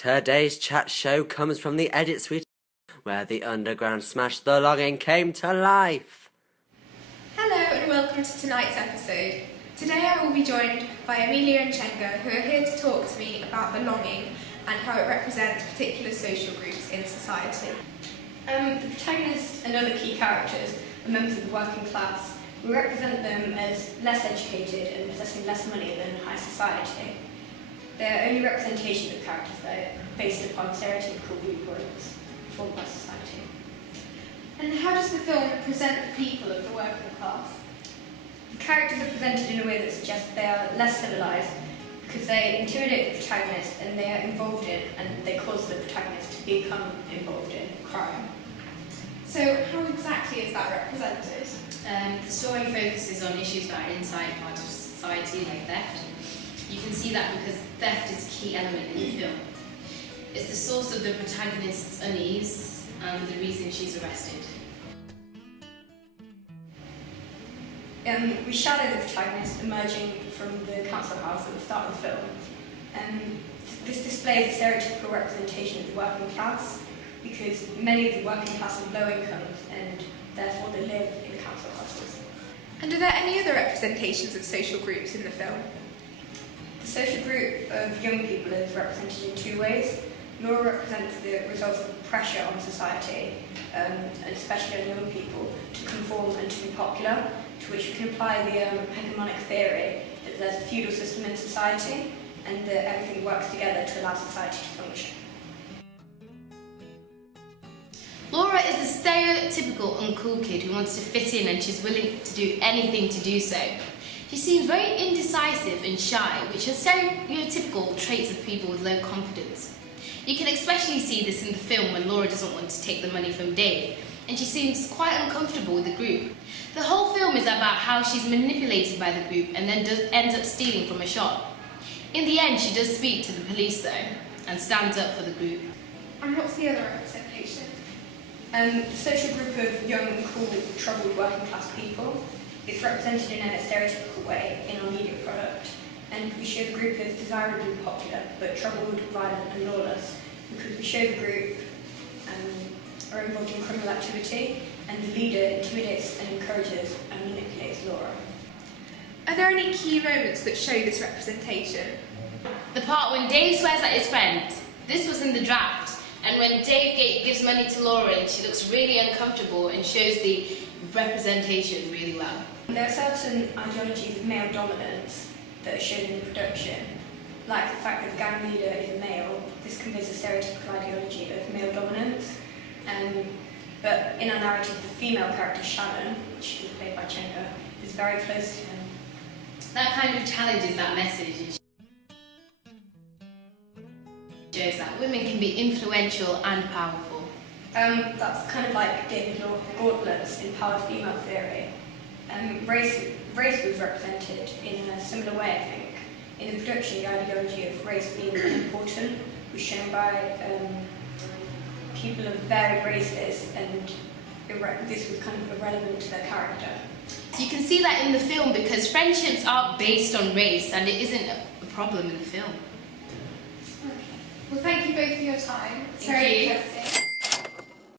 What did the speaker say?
Today's chat show comes from the Edit Suite, where the underground smash The Longing came to life. Hello and welcome to tonight's episode. Today I will be joined by Amelia and Chenga, who are here to talk to me about The Longing and how it represents particular social groups in society. The protagonists and other key characters are members of the working class. We represent them as less educated and possessing less money than high society. They're only representation of characters that are based upon stereotypical viewpoints formed by society. And how does the film present the people of the working class? The characters are presented in a way that suggests they are less civilised because they intimidate the protagonist and they are involved in and they cause the protagonist to become involved in crime. So how exactly is that represented? The story focuses on issues that are inside part of society, like theft. You can see that because theft is a key element in the film. It's the source of the protagonist's unease and the reason she's arrested. We shadow the protagonist emerging from the council house at the start of the film. This displays a stereotypical representation of the working class because many of the working class have low incomes and therefore they live in council houses. And are there any other representations of social groups in the film? The social group of young people is represented in two ways. Laura represents the results of pressure on society, and especially on young people, to conform and to be popular, to which we can apply the hegemonic theory that there's a feudal system in society and that everything works together to allow society to function. Laura is the stereotypical uncool kid who wants to fit in and she's willing to do anything to do so. She seems very indecisive and shy, which are stereotypical traits of people with low confidence. You can especially see this in the film when Laura doesn't want to take the money from Dave, and she seems quite uncomfortable with the group. The whole film is about how she's manipulated by the group and then ends up stealing from a shop. In the end, she does speak to the police though, and stands up for the group. And what's the other representation? The social group of young, cool, troubled working class people. It's represented in a stereotypical way in our media product, and we show the group as desirably popular, but troubled, violent and lawless, because we show the group are involved in criminal activity, and the leader intimidates and encourages and manipulates Laura. Are there any key moments that show this representation? The part when Dave swears at his friend. This was in the draft, and when Dave gives money to Laura and she looks really uncomfortable and shows the representation really well. There are certain ideologies of male dominance that are shown in the production, like the fact that the gang leader is a male. This conveys a stereotypical ideology of male dominance. But in our narrative, the female character Shannon, which is played by Chenga, is very close to him. That kind of challenges that message and shows that women can be influential and powerful. That's kind of like David Gauntlets in Powered Female Theory. Race was represented in a similar way, I think. In the production, the ideology of race being unimportant was shown by people of varied races, and this was kind of irrelevant to their character. So you can see that in the film because friendships are based on race and it isn't a problem in the film. Okay. Well, thank you both for your time. It's Thank very you. interesting.